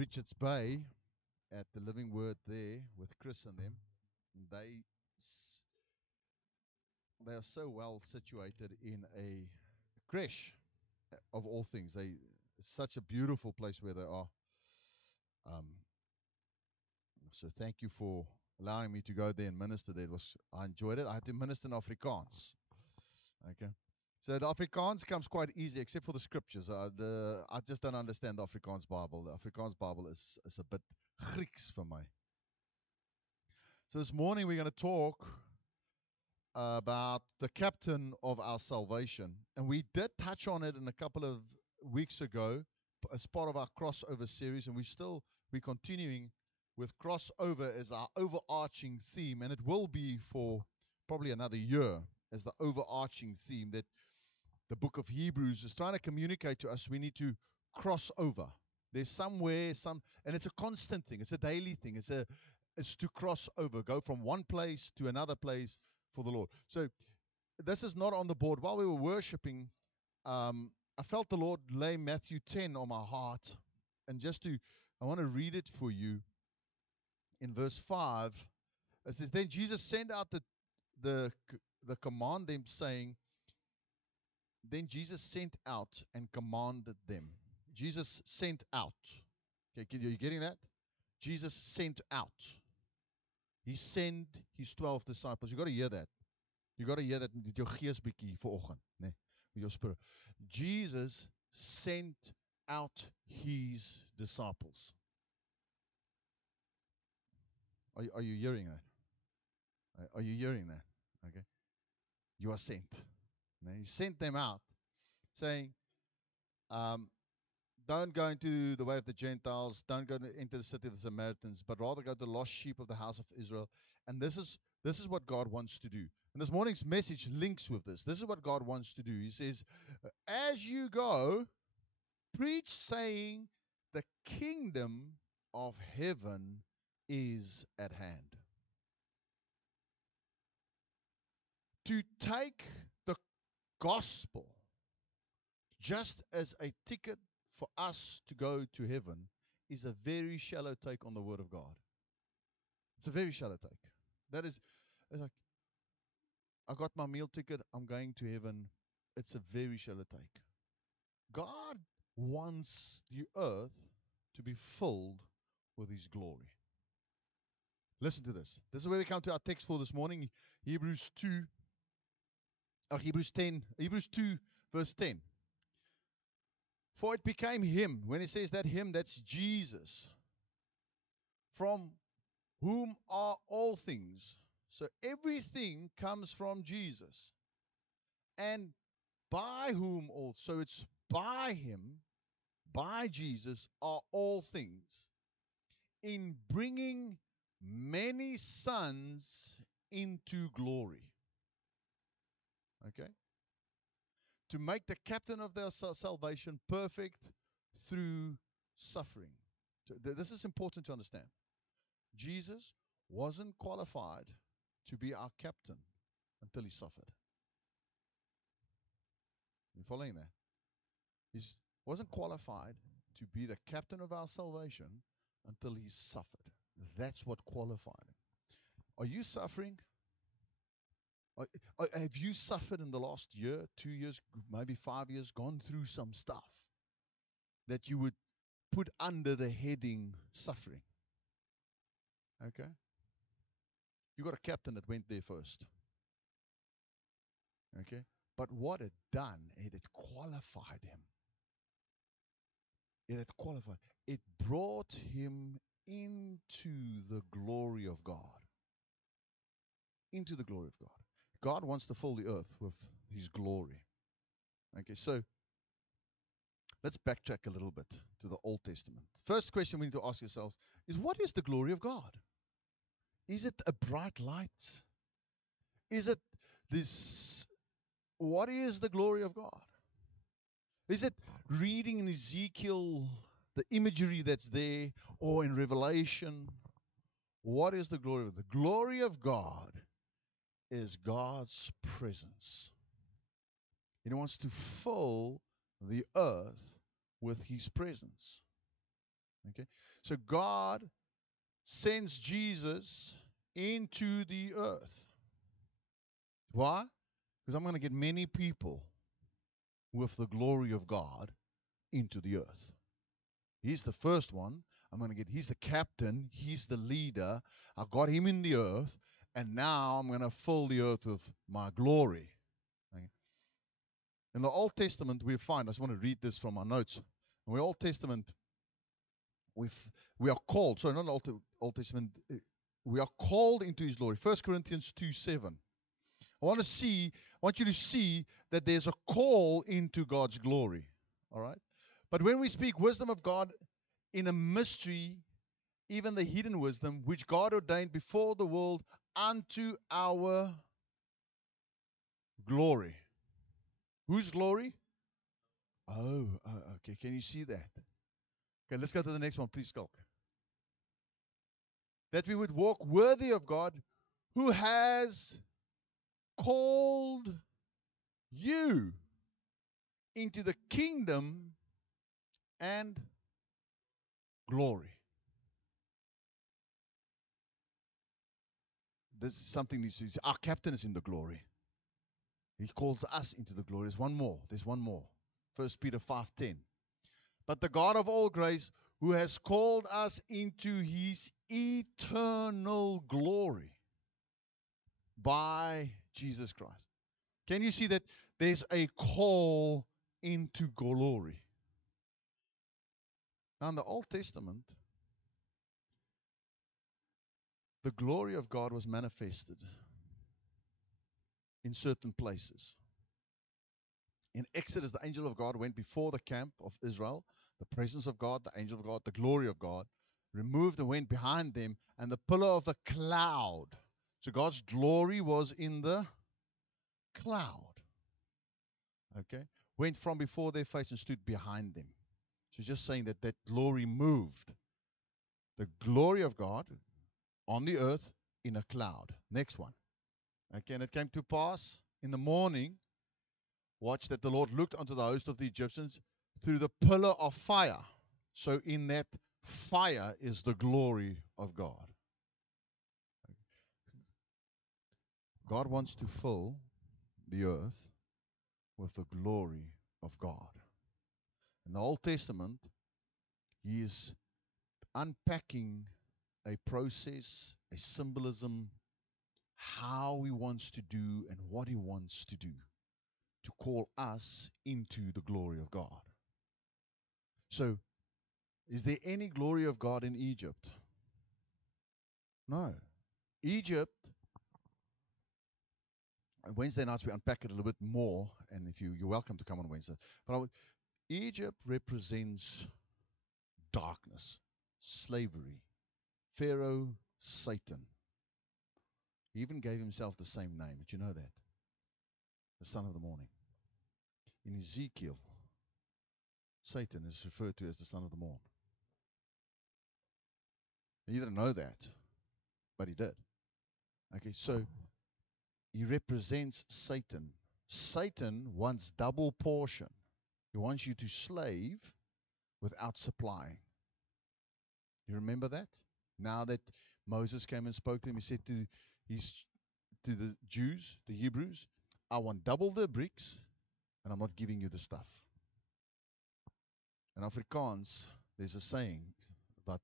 Richards Bay at the Living Word there with Chris and them. And they are so well situated in a creche of all things. It's such a beautiful place where they are. Um, so thank you for allowing me to go there and minister there. I enjoyed it. I had to minister in Afrikaans. Okay. So the Afrikaans comes quite easy, except for the scriptures. I just don't understand the Afrikaans Bible. The Afrikaans Bible is a bit Grieks for me. So this morning we're going to talk about the captain of our salvation. And we did touch on it in a couple of weeks ago as part of our crossover series, and we're continuing with crossover as our overarching theme, and it will be for probably another year as the overarching theme that the book of Hebrews is trying to communicate to us. We need to cross over. There's somewhere, and it's a constant thing. It's a daily thing. It's to cross over, go from one place to another place for the Lord. So this is not on the board. While we were worshiping, I felt the Lord lay Matthew 10 on my heart, and I want to read it for you. In verse 5, it says, "Then Jesus sent out the command them, saying." Then Jesus sent out and commanded them. Jesus sent out. Okay, are you getting that? Jesus sent out. He sent his 12 disciples. You got to hear that. You got to hear that met jou gees bietjie vanoggend, né? With your spirit. Jesus sent out his disciples. Are you hearing that? Are you hearing that? Okay. You are sent. He sent them out, saying, um, don't go into the way of the Gentiles, don't go into the city of the Samaritans, but rather go to the lost sheep of the house of Israel. And this is what God wants to do. And this morning's message links with this. This is what God wants to do. He says, as you go, preach, saying, the kingdom of heaven is at hand. To take the gospel just as a ticket for us to go to heaven is a very shallow take on the Word of God. It's a very shallow take. That is, it's like, I got my meal ticket, I'm going to heaven. It's a very shallow take. God wants the earth to be filled with His glory. Listen to this. This is where we come to our text for this morning, Hebrews 2, Hebrews 2, verse 10. For it became Him, when He says that Him, that's Jesus, from whom are all things. So everything comes from Jesus. And by whom also, it's by Him, by Jesus, are all things, in bringing many sons into glory. Okay? To make the captain of their salvation perfect through suffering. So this is important to understand. Jesus wasn't qualified to be our captain until He suffered. You following that? He wasn't qualified to be the captain of our salvation until He suffered. That's what qualified Him. Are you suffering? Have you suffered in the last year, 2 years, maybe 5 years, gone through some stuff that you would put under the heading suffering? Okay? You got a captain that went there first. Okay? But what it done, it had qualified him. It had qualified. It brought him into the glory of God. Into the glory of God. God wants to fill the earth with His glory. Okay, so let's backtrack a little bit to the Old Testament. First question we need to ask ourselves is, what is the glory of God? Is it a bright light? Is it this? What is the glory of God? Is it reading in Ezekiel, the imagery that's there, or in Revelation? What is the glory of God? The glory of God is God's presence. He wants to fill the earth with His presence. Okay? So God sends Jesus into the earth. Why? Because I'm going to get many people with the glory of God into the earth. He's the first one. He's the captain. He's the leader. I got him in the earth. And now I'm going to fill the earth with my glory. Okay? In the Old Testament, we find, I just want to read this from our notes. In the Old Testament, we are called, sorry, not Old Testament, we are called into his glory. 1 Corinthians 2:7. I want you to see that there's a call into God's glory. All right? But when we speak wisdom of God in a mystery, even the hidden wisdom, which God ordained before the world unto our glory. Whose glory? Okay. Can you see that? Okay, let's go to the next one, please, Skulk. That we would walk worthy of God, who has called you into the kingdom and glory. This is something you see. Our captain is in the glory. He calls us into the glory. There's one more. There's one more. 1 Peter 5:10. But the God of all grace, who has called us into his eternal glory by Jesus Christ. Can you see that there's a call into glory? Now, in the Old Testament, the glory of God was manifested in certain places. In Exodus, the angel of God went before the camp of Israel, the presence of God, the angel of God, the glory of God, removed and went behind them, and the pillar of the cloud. So God's glory was in the cloud. Okay? Went from before their face and stood behind them. So just saying that that glory moved. The glory of God on the earth in a cloud. Next one. Okay, and it came to pass in the morning, watch, that the Lord looked unto the host of the Egyptians through the pillar of fire. So in that fire is the glory of God. God wants to fill the earth with the glory of God. In the Old Testament, He is unpacking a process, a symbolism, how He wants to do and what He wants to do to call us into the glory of God. So, is there any glory of God in Egypt? No. Egypt, Wednesday nights we unpack it a little bit more, and if you're welcome to come on Wednesday. But Egypt represents darkness, slavery, Pharaoh, Satan. He even gave himself the same name. Did you know that? The son of the morning. In Ezekiel, Satan is referred to as the son of the morn. He didn't know that, but he did. Okay, so he represents Satan. Satan wants double portion. He wants you to slave without supplying. You remember that? Now that Moses came and spoke to him, he said to the Jews, the Hebrews, I want double the bricks, and I'm not giving you the stuff. In Afrikaans, there's a saying, wat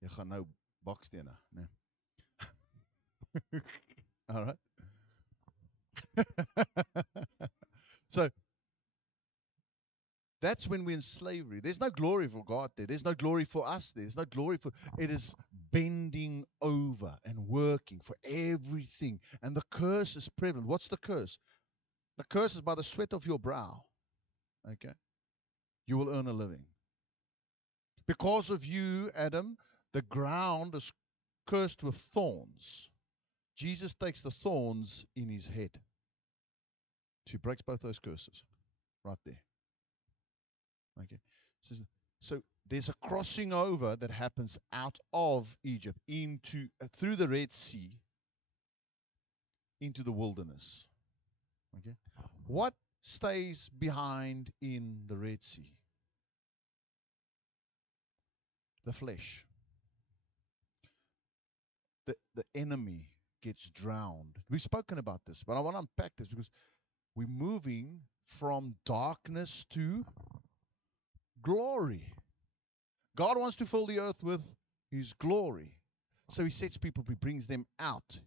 jy gaan nou bakstene, né? All right. So that's when we're in slavery. There's no glory for God there. There's no glory for us there. There's no glory for it is bending over and working for everything. And the curse is prevalent. What's the curse? The curse is by the sweat of your brow. Okay. You will earn a living. Because of you, Adam, the ground is cursed with thorns. Jesus takes the thorns in his head. So he breaks both those curses right there. Okay. So there's a crossing over that happens out of Egypt into through the Red Sea into the wilderness. Okay. What stays behind in the Red Sea? the flesh. The enemy gets drowned. We've spoken about this, but I want to unpack this because we're moving from darkness to glory. God wants to fill the earth with his glory. So he sets people, he brings them out.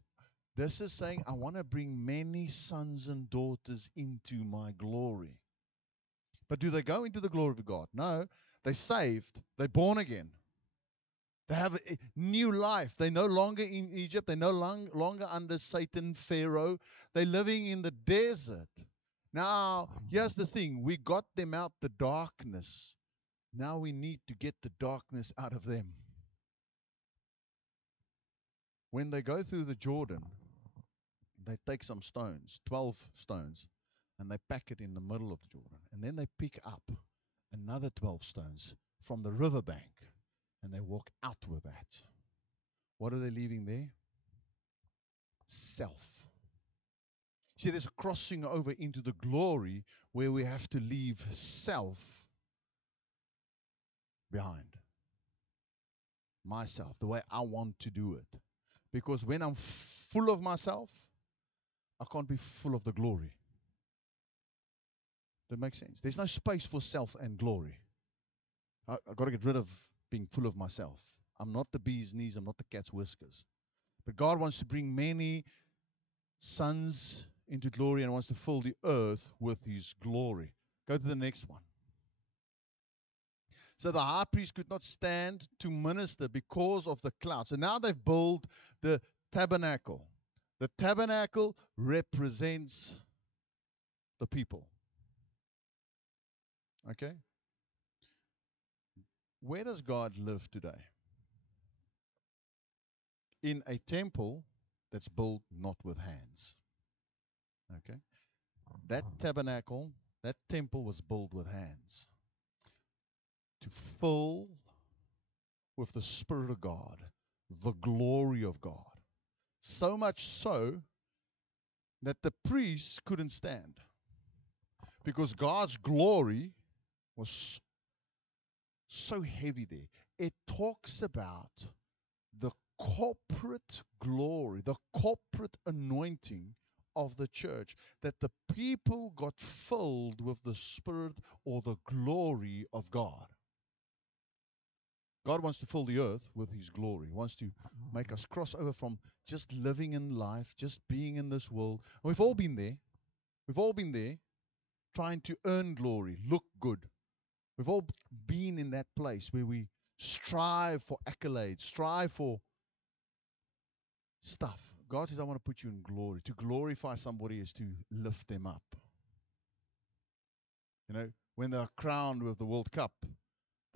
This is saying, I want to bring many sons and daughters into my glory. But do they go into the glory of God? No. They're saved. They're born again. They have a new life. They're no longer in Egypt. They're no longer under Satan, Pharaoh. They're living in the desert. Now, here's the thing. We got them out the darkness. Now we need to get the darkness out of them. When they go through the Jordan, they take some stones, 12 stones, and they pack it in the middle of the Jordan. And then they pick up another 12 stones from the riverbank, and they walk out with that. What are they leaving there? Self. See, there's a crossing over into the glory where we have to leave self behind. Myself, the way I want to do it. Because when I'm full of myself, I can't be full of the glory. That makes sense. There's no space for self and glory. I've got to get rid of being full of myself. I'm not the bee's knees. I'm not the cat's whiskers. But God wants to bring many sons into glory and wants to fill the earth with his glory. Go to the next one. So the high priest could not stand to minister because of the cloud. So now they've built the tabernacle. The tabernacle represents the people. Okay? Where does God live today? In a temple that's built not with hands. Okay? That tabernacle, that temple was built with hands to fill with the Spirit of God, the glory of God. So much so that the priests couldn't stand because God's glory was so heavy there. It talks about the corporate glory, the corporate anointing of the church, that the people got filled with the Spirit or the glory of God. God wants to fill the earth with his glory. He wants to make us cross over from just living in life, just being in this world. And we've all been there. We've all been there trying to earn glory, look good. We've all been in that place where we strive for accolades, strive for stuff. God says, I want to put you in glory. To glorify somebody is to lift them up. You know, when they're crowned with the World Cup,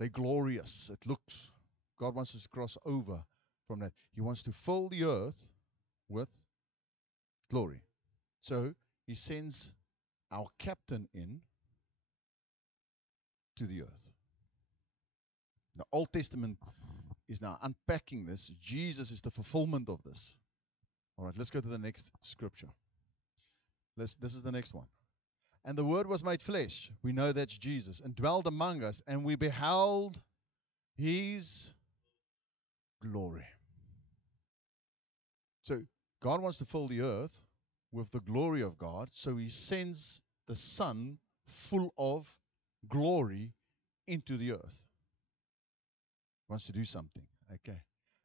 they're glorious. It looks. God wants us to cross over from that. He wants to fill the earth with glory. So he sends our captain in to the earth. The Old Testament is now unpacking this. Jesus is the fulfillment of this. All right, let's go to the next scripture. This is the next one. And the Word was made flesh. We know that's Jesus. And dwelled among us. And we beheld his glory. So God wants to fill the earth with the glory of God. So he sends the Son full of glory into the earth. He wants to do something. Okay.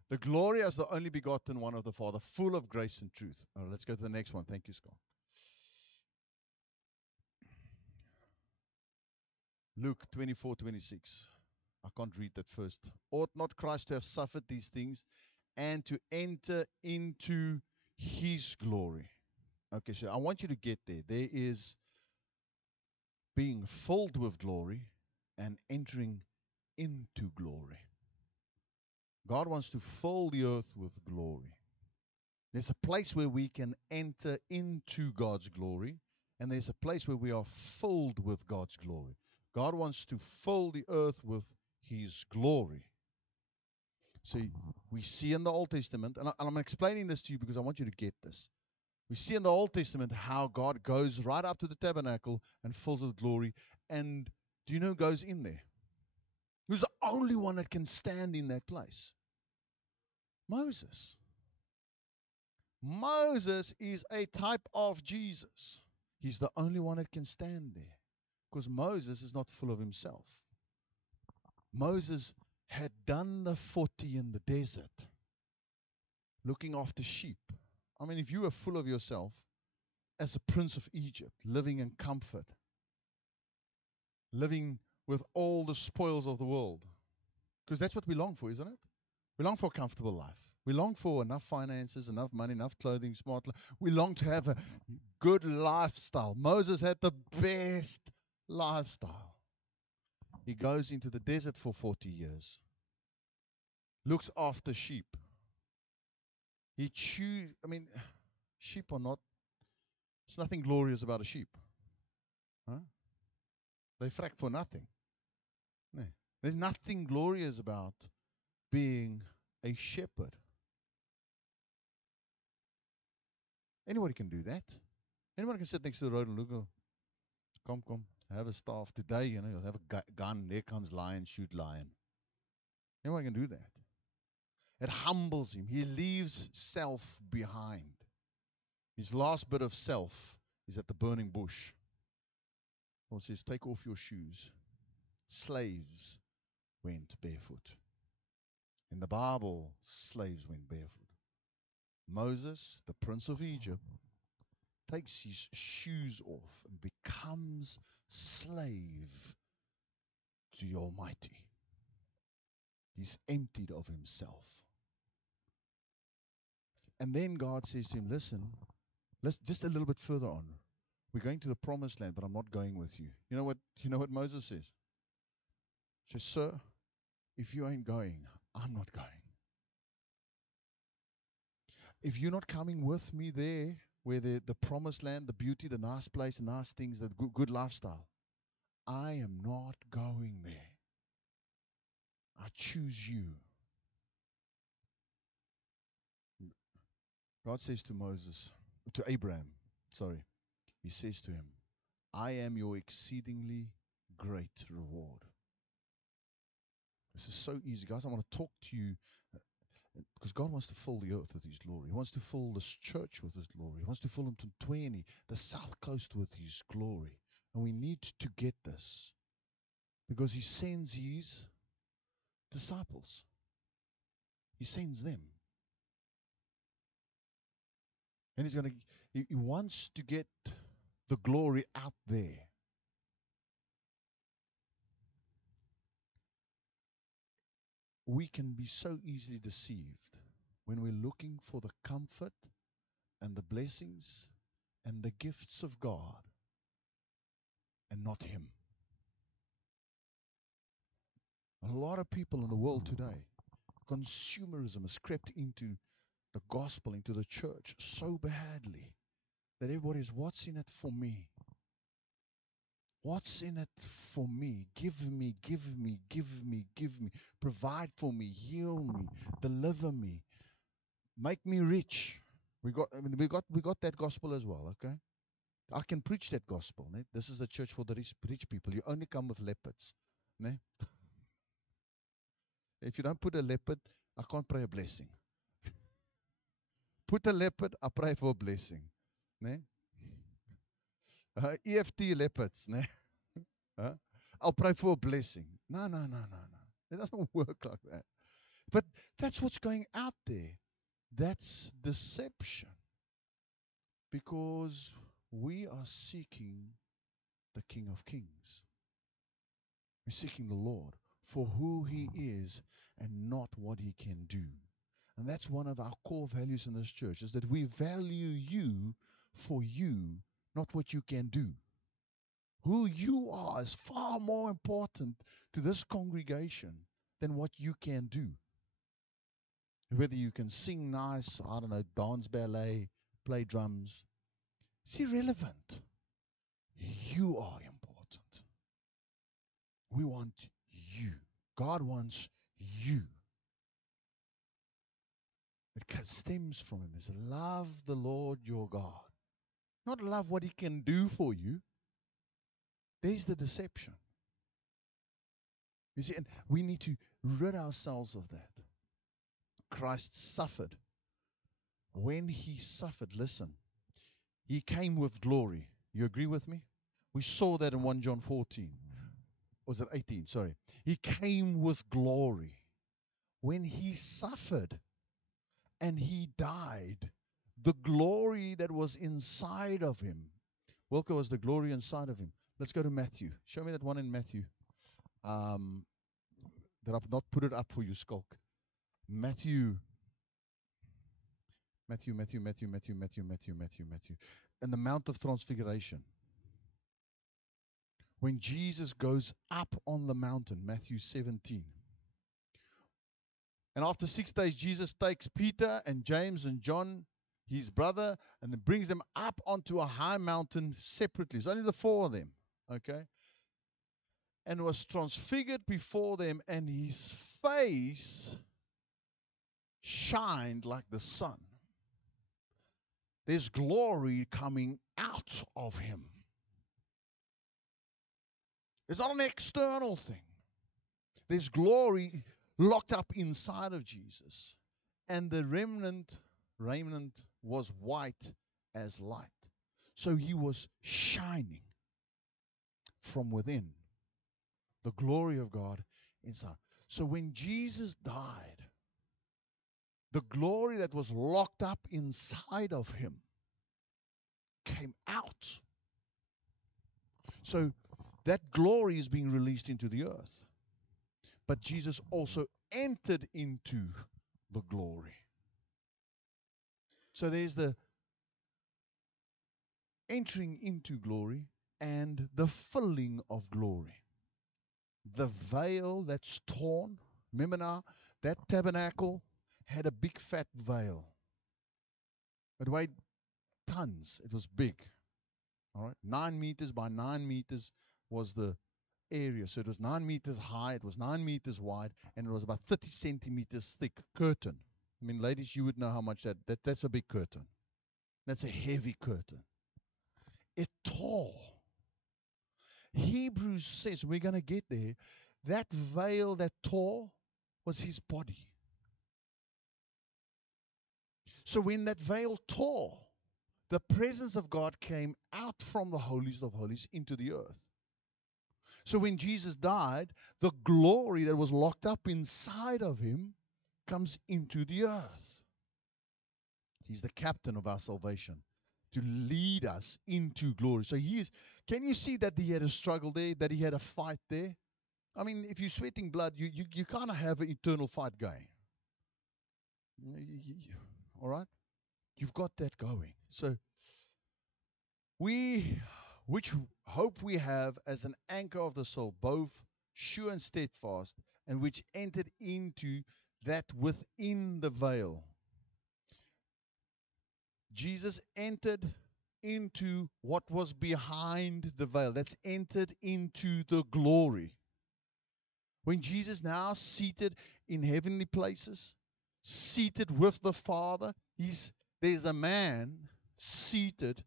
The glory as the only begotten one of the Father, full of grace and truth. All right, let's go to the next one. Thank you, Scott. Luke 24:26. I can't read that first. Ought not Christ to have suffered these things and to enter into his glory? Okay, so I want you to get there. There is being filled with glory and entering into glory. God wants to fill the earth with glory. There's a place where we can enter into God's glory, and there's a place where we are filled with God's glory. God wants to fill the earth with his glory. So we see in the Old Testament, and I'm explaining this to you because I want you to get this. We see in the Old Testament how God goes right up to the tabernacle and fills it with glory. And do you know who goes in there? Who's the only one that can stand in that place? Moses. Moses is a type of Jesus. He's the only one that can stand there because Moses is not full of himself. Moses had done the 40 in the desert looking after sheep. I mean, if you were full of yourself as a prince of Egypt, living in comfort, living with all the spoils of the world, because that's what we long for, isn't it? We long for a comfortable life. We long for enough finances, enough money, enough clothing, smart. We long to have a good lifestyle. Moses had the best lifestyle. He goes into the desert for 40 years, looks after sheep. Sheep are not, there's nothing glorious about a sheep. Huh? They frack for nothing. No. There's nothing glorious about being a shepherd. Anybody can do that. Anyone can sit next to the road and look, oh, come, have a staff today, you'll have a gun, there comes lion, shoot lion. Anyone can do that. It humbles him. He leaves self behind. His last bit of self is at the burning bush. Paul says, take off your shoes. Slaves went barefoot. In the Bible, slaves went barefoot. Moses, the prince of Egypt, takes his shoes off and becomes slave to the Almighty. He's emptied of himself. And then God says to him, listen, let's just a little bit further on. We're going to the promised land, but I'm not going with you. You know what Moses says? He says, sir, if you ain't going, I'm not going. If you're not coming with me there, where the promised land, the beauty, the nice place, the nice things, the good lifestyle, I am not going there. I choose you. God says to Abraham, he says to him, I am your exceedingly great reward. This is so easy, guys. I want to talk to you because God wants to fill the earth with His glory. He wants to fill this church with His glory. He wants to fill them to 20, the South Coast with His glory. And we need to get this because He sends His disciples. He sends them. And He wants to get the glory out there. We can be so easily deceived when we're looking for the comfort and the blessings and the gifts of God and not Him. A lot of people in the world today, consumerism has crept into the gospel, into the church so badly that everybody's, what's in it for me? What's in it for me? Give me, give me, give me, give me. Provide for me, heal me, deliver me, make me rich. We got that gospel as well, okay? I can preach that gospel. Ne? This is a church for the rich people. You only come with leopards. Ne? If you don't put a leopard, I can't pray a blessing. Put a leopard, I pray for a blessing. Ne? EFT leopards. Ne? I'll pray for a blessing. No. It doesn't work like that. But that's what's going out there. That's deception. Because we are seeking the King of Kings. We're seeking the Lord for who He is and not what He can do. And that's one of our core values in this church, is that we value you for you, not what you can do. Who you are is far more important to this congregation than what you can do. Whether you can sing nice, I don't know, dance ballet, play drums, it's irrelevant. You are important. We want you. God wants you. It stems from Him. It's love the Lord your God. Not love what He can do for you. There's the deception. You see, and we need to rid ourselves of that. Christ suffered. When he suffered, listen, he came with glory. You agree with me? We saw that in 1 John 14. Was it 18? Sorry. He came with glory. When he suffered and he died, the glory that was inside of him, Wilco, was the glory inside of him. Let's go to Matthew. Show me that one in Matthew. That I've not put it up for you, Skulk. Matthew. And the Mount of Transfiguration. When Jesus goes up on the mountain, Matthew 17. And after 6 days, Jesus takes Peter and James and John, his brother, and then brings them up onto a high mountain separately. It's only the four of them, okay? And was transfigured before them, and his face shined like the sun. There's glory coming out of him. It's not an external thing. There's glory locked up inside of Jesus. And the raiment was white as light. So he was shining from within. The glory of God inside. So when Jesus died, the glory that was locked up inside of him came out. So that glory is being released into the earth. But Jesus also entered into the glory. So there's the entering into glory and the filling of glory. The veil that's torn, remember now, that tabernacle had a big fat veil. It weighed tons. It was big. All right, 9 meters by 9 meters was the area. So it was 9 meters high, it was 9 meters wide, and it was about 30 centimeters thick curtain. I mean, ladies, you would know how much that's a big curtain. That's a heavy curtain. It tore. Hebrews says, we're going to get there, that veil that tore was his body. So when that veil tore, the presence of God came out from the holiest of holies into the earth. So when Jesus died, the glory that was locked up inside of him comes into the earth. He's the captain of our salvation to lead us into glory. So can you see that he had a struggle there, that he had a fight there? I mean, if you're sweating blood, you kind of have an eternal fight going. All right? You've got that going. So which hope we have as an anchor of the soul, both sure and steadfast, and which entered into that within the veil. Jesus entered into what was behind the veil. That's entered into the glory. When Jesus now seated in heavenly places, seated with the Father, there's a man seated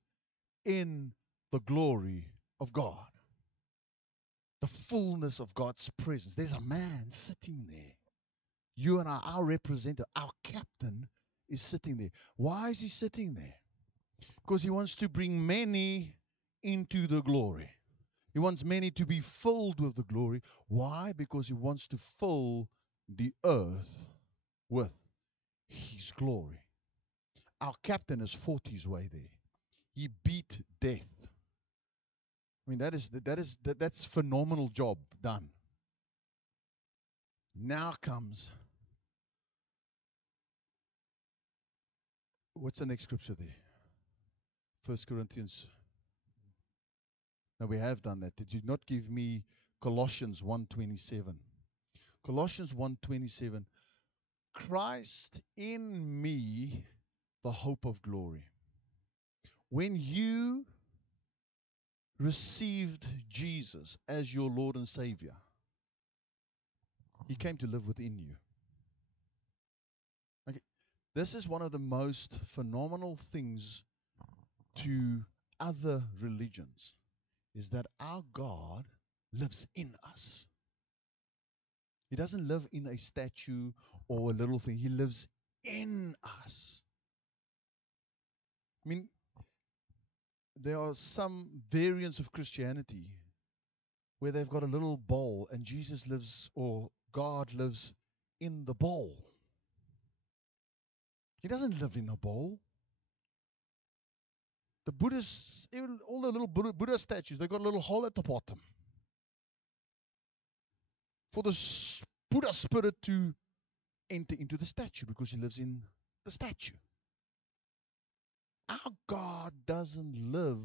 in the glory of God. The fullness of God's presence. There's a man sitting there. You and I, our representative, our captain, is sitting there. Why is he sitting there? Because he wants to bring many into the glory. He wants many to be filled with the glory. Why? Because he wants to fill the earth with his glory. Our captain has fought his way there. He beat death. I mean, that's phenomenal job done. Now comes, what's the next scripture there? 1 Corinthians. No, we have done that. Did you not give me Colossians 1:27? Colossians 1:27. Christ in me, the hope of glory. When you received Jesus as your Lord and Savior, He came to live within you. Okay. This is one of the most phenomenal things to other religions, is that our God lives in us. He doesn't live in a statue or a little thing. He lives in us. I mean, there are some variants of Christianity where they've got a little bowl and Jesus lives, or God lives in the bowl. He doesn't live in a bowl. The Buddhists, even all the little Buddha statues, they've got a little hole at the bottom for the Buddha spirit to enter into the statue, because he lives in the statue. Our God doesn't live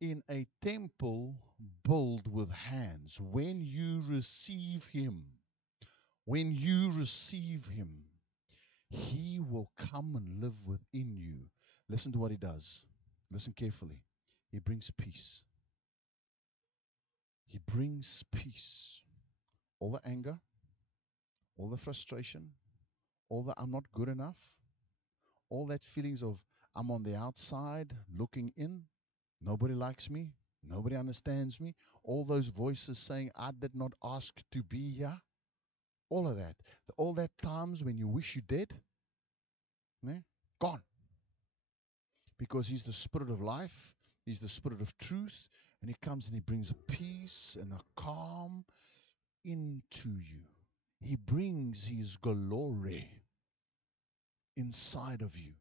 in a temple built with hands. When you receive him, he will come and live within you. Listen to what he does. Listen carefully. He brings peace. He brings peace. All the anger, all the frustration, all the I'm not good enough, all that feelings of I'm on the outside looking in, nobody likes me, nobody understands me, all those voices saying I did not ask to be here, all of that, all that times when you wish you dead, gone. Because he's the spirit of life, he's the spirit of truth, and he comes and he brings a peace and a calm into you. He brings his glory inside of you.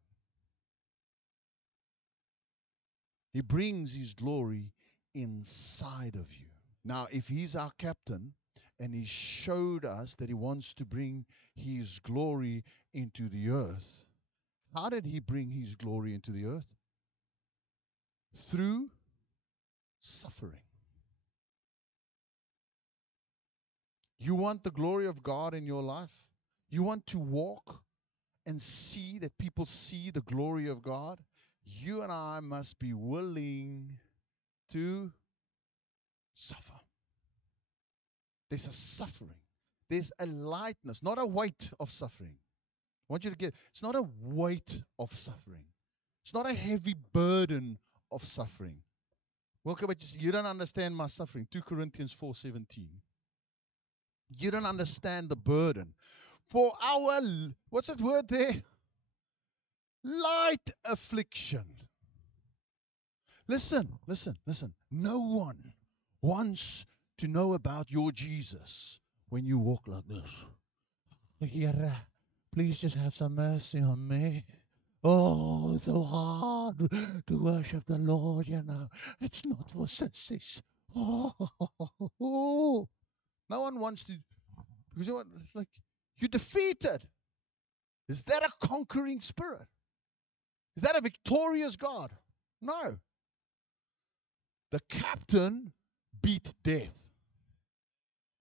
He brings his glory inside of you. Now, if he's our captain and he showed us that he wants to bring his glory into the earth, how did he bring his glory into the earth? Through suffering. You want the glory of God in your life? You want to walk and see that people see the glory of God? You and I must be willing to suffer. There's a suffering. There's a lightness, not a weight of suffering. I want you to get it. It's not a weight of suffering. It's not a heavy burden of suffering. Welcome, but you don't understand my suffering. 2 Corinthians 4:17. You don't understand the burden. For our, what's that word there? Light affliction. Listen. No one wants to know about your Jesus when you walk like this. Here, please just have some mercy on me. Oh, it's so hard to worship the Lord, you know. It's not for sissies. Oh. No one wants to, because you know what, it's like, you're defeated. Is that a conquering spirit? Is that a victorious God? No. The captain beat death.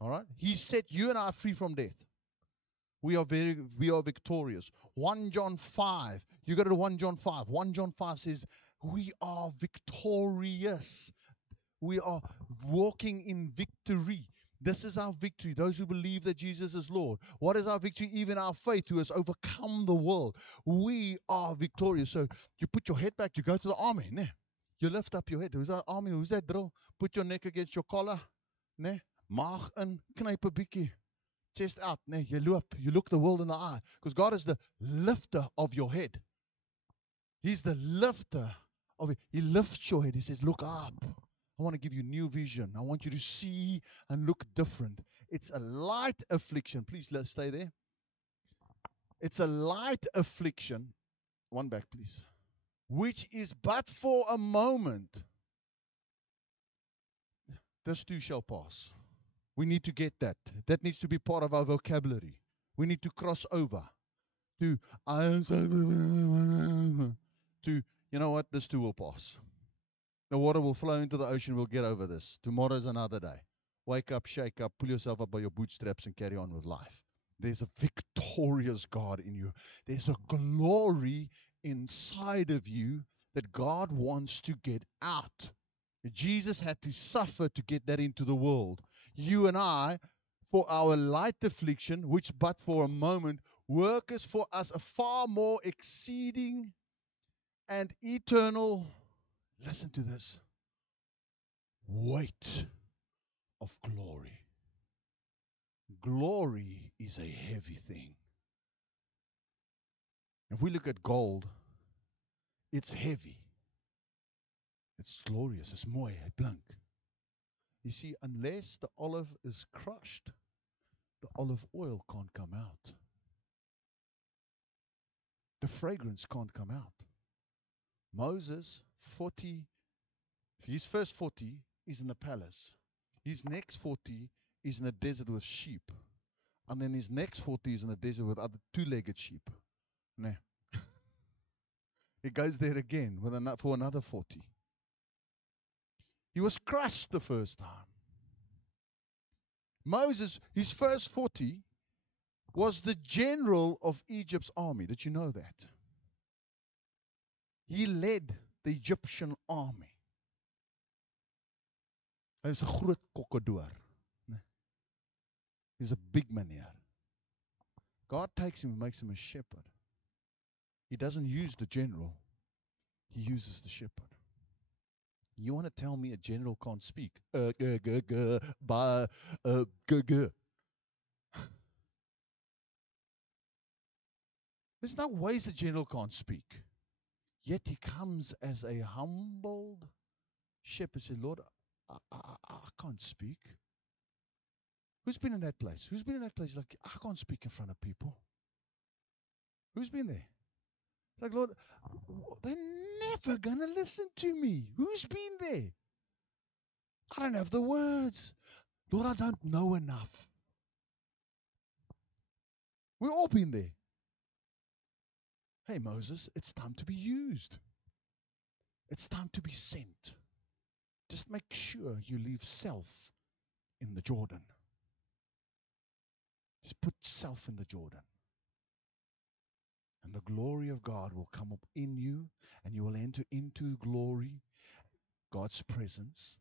All right? He set you and I free from death. We are victorious. 1 John 5. You go to 1 John 5. 1 John 5 says, we are victorious. We are walking in victory. This is our victory. Those who believe that Jesus is Lord. What is our victory? Even our faith, who has overcome the world. We are victorious. So you put your head back. You go to the army. Ne? You lift up your head. Who's that army? Who's that drill? Put your neck against your collar. Ne? Maag in. Knyp 'n bietjie. Chest out. Ne? You look the world in the eye. Because God is the lifter of your head. He's the lifter of it. He lifts your head. He says, look up. I want to give you new vision. I want you to see and look different. It's a light affliction. Please let's stay there. It's a light affliction. One back, please. Which is but for a moment. This too shall pass. We need to get that. That needs to be part of our vocabulary. We need to cross over to, you know what, this too will pass. The water will flow into the ocean. We'll get over this. Tomorrow's another day. Wake up, shake up, pull yourself up by your bootstraps and carry on with life. There's a victorious God in you. There's a glory inside of you that God wants to get out. Jesus had to suffer to get that into the world. You and I, for our light affliction, which but for a moment, worketh for us a far more exceeding and eternal, listen to this, weight of glory. Glory is a heavy thing. If we look at gold, it's heavy. It's glorious. It's mooi, hy blink. You see, unless the olive is crushed, the olive oil can't come out. The fragrance can't come out. Moses, 40, his first 40 is in the palace. His next 40 is in the desert with sheep. And then his next 40 is in the desert with other two-legged sheep. Nee. He goes there again for another 40. He was crushed the first time. Moses, his first 40, was the general of Egypt's army. Did you know that? He led the Egyptian army. Hy is 'n groot kokkedoor. He's a big meneer. God takes him and makes him a shepherd. He doesn't use the general. He uses the shepherd. You want to tell me a general can't speak? There's no ways the general can't speak. Yet he comes as a humbled shepherd. Say, Lord, I can't speak. Who's been in that place? Who's been in that place like, I can't speak in front of people? Who's been there? Like, Lord, they're never going to listen to me. Who's been there? I don't have the words. Lord, I don't know enough. We've all been there. Hey, Moses, it's time to be used. It's time to be sent. Just make sure you leave self in the Jordan. Just put self in the Jordan. And the glory of God will come up in you, and you will enter into glory, God's presence.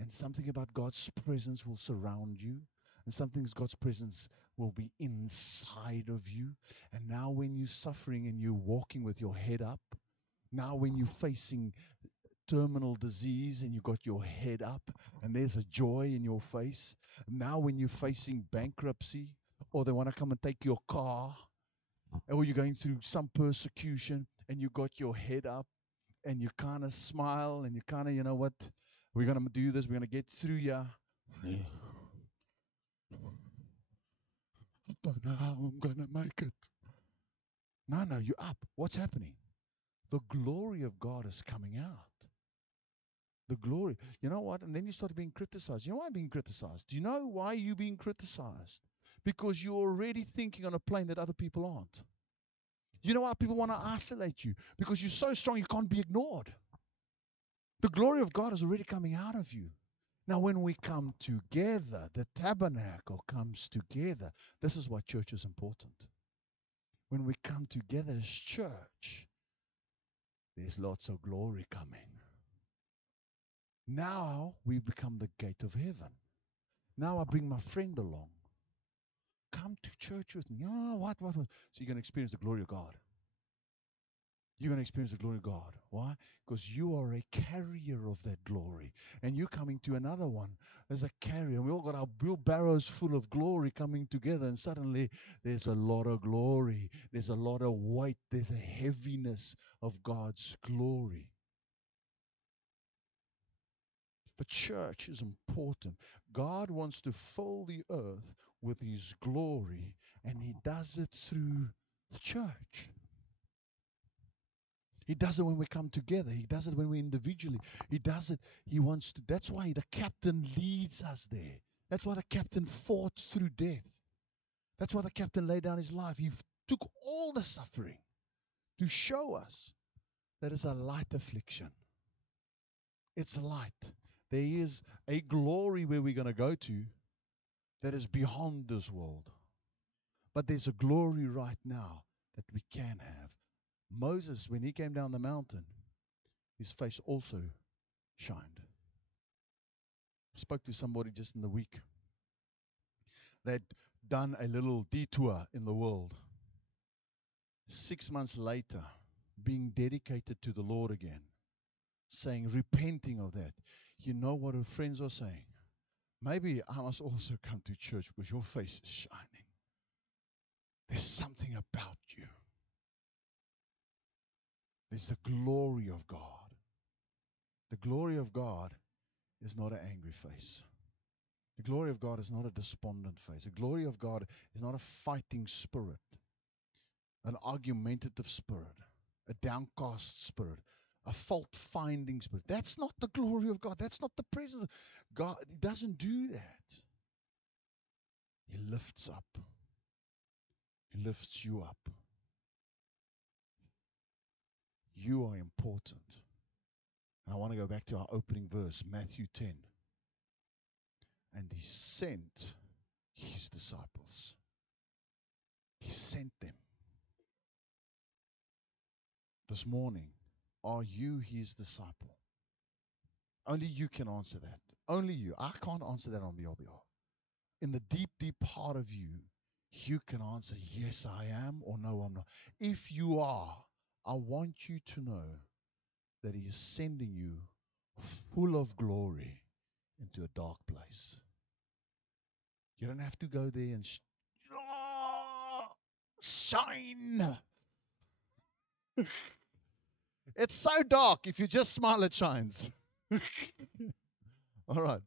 And something about God's presence will surround you. And something God's presence will be inside of you. And now when you're suffering and you're walking with your head up, now when you're facing terminal disease and you got your head up and there's a joy in your face, now when you're facing bankruptcy or they want to come and take your car, or you're going through some persecution and you got your head up and you kind of smile and you kind of, you know what, we're going to do this, we're going to get through ya. I don't know how I'm going to make it. No, you're up. What's happening? The glory of God is coming out. The glory. You know what? And then you start being criticized. You know why I'm being criticized? Do you know why you're being criticized? Because you're already thinking on a plane that other people aren't. You know why people want to isolate you? Because you're so strong you can't be ignored. The glory of God is already coming out of you. Now, when we come together, the tabernacle comes together. This is why church is important. When we come together as church, there's lots of glory coming. Now we become the gate of heaven. Now I bring my friend along. Come to church with me. Oh, what? So you're going to experience the glory of God. You're going to experience the glory of God. Why? Because you are a carrier of that glory. And you're coming to another one as a carrier. And we all got our wheelbarrows full of glory coming together. And suddenly there's a lot of glory. There's a lot of weight. There's a heaviness of God's glory. The church is important. God wants to fill the earth with His glory. And He does it through the church. He does it when we come together. He does it when we individually. He does it. He wants to. That's why the captain leads us there. That's why the captain fought through death. That's why the captain laid down his life. He took all the suffering to show us that it's a light affliction. It's light. There is a glory where we're going to go to that is beyond this world. But there's a glory right now that we can have. Moses, when he came down the mountain, his face also shined. I spoke to somebody just in the week. They'd done a little detour in the world. 6 months later, being dedicated to the Lord again, saying, repenting of that. You know what her friends are saying? maybe I must also come to church because your face is shining. There's something about you. There's the glory of God. The glory of God is not an angry face. The glory of God is not a despondent face. The glory of God is not a fighting spirit, an argumentative spirit, a downcast spirit, a fault-finding spirit. That's not the glory of God. That's not the presence of God. He doesn't do that. He lifts up. He lifts you up. You are important. And I want to go back to our opening verse, Matthew 10. And he sent his disciples. He sent them. This morning, are you his disciple? Only you can answer that. Only you. I can't answer that on your behalf. In the deep, deep heart of you, you can answer, yes, I am, or no, I'm not. If you are, I want you to know that he is sending you full of glory into a dark place. You don't have to go there and shine. It's so dark. If you just smile, it shines. All right.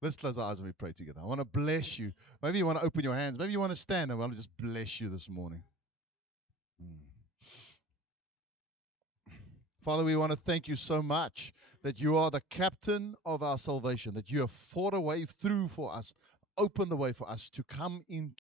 Let's close our eyes and we pray together. I want to bless you. Maybe you want to open your hands. Maybe you want to stand. I want to just bless you this morning. Father, we want to thank you so much that you are the captain of our salvation, that you have fought a way through for us, opened the way for us to come into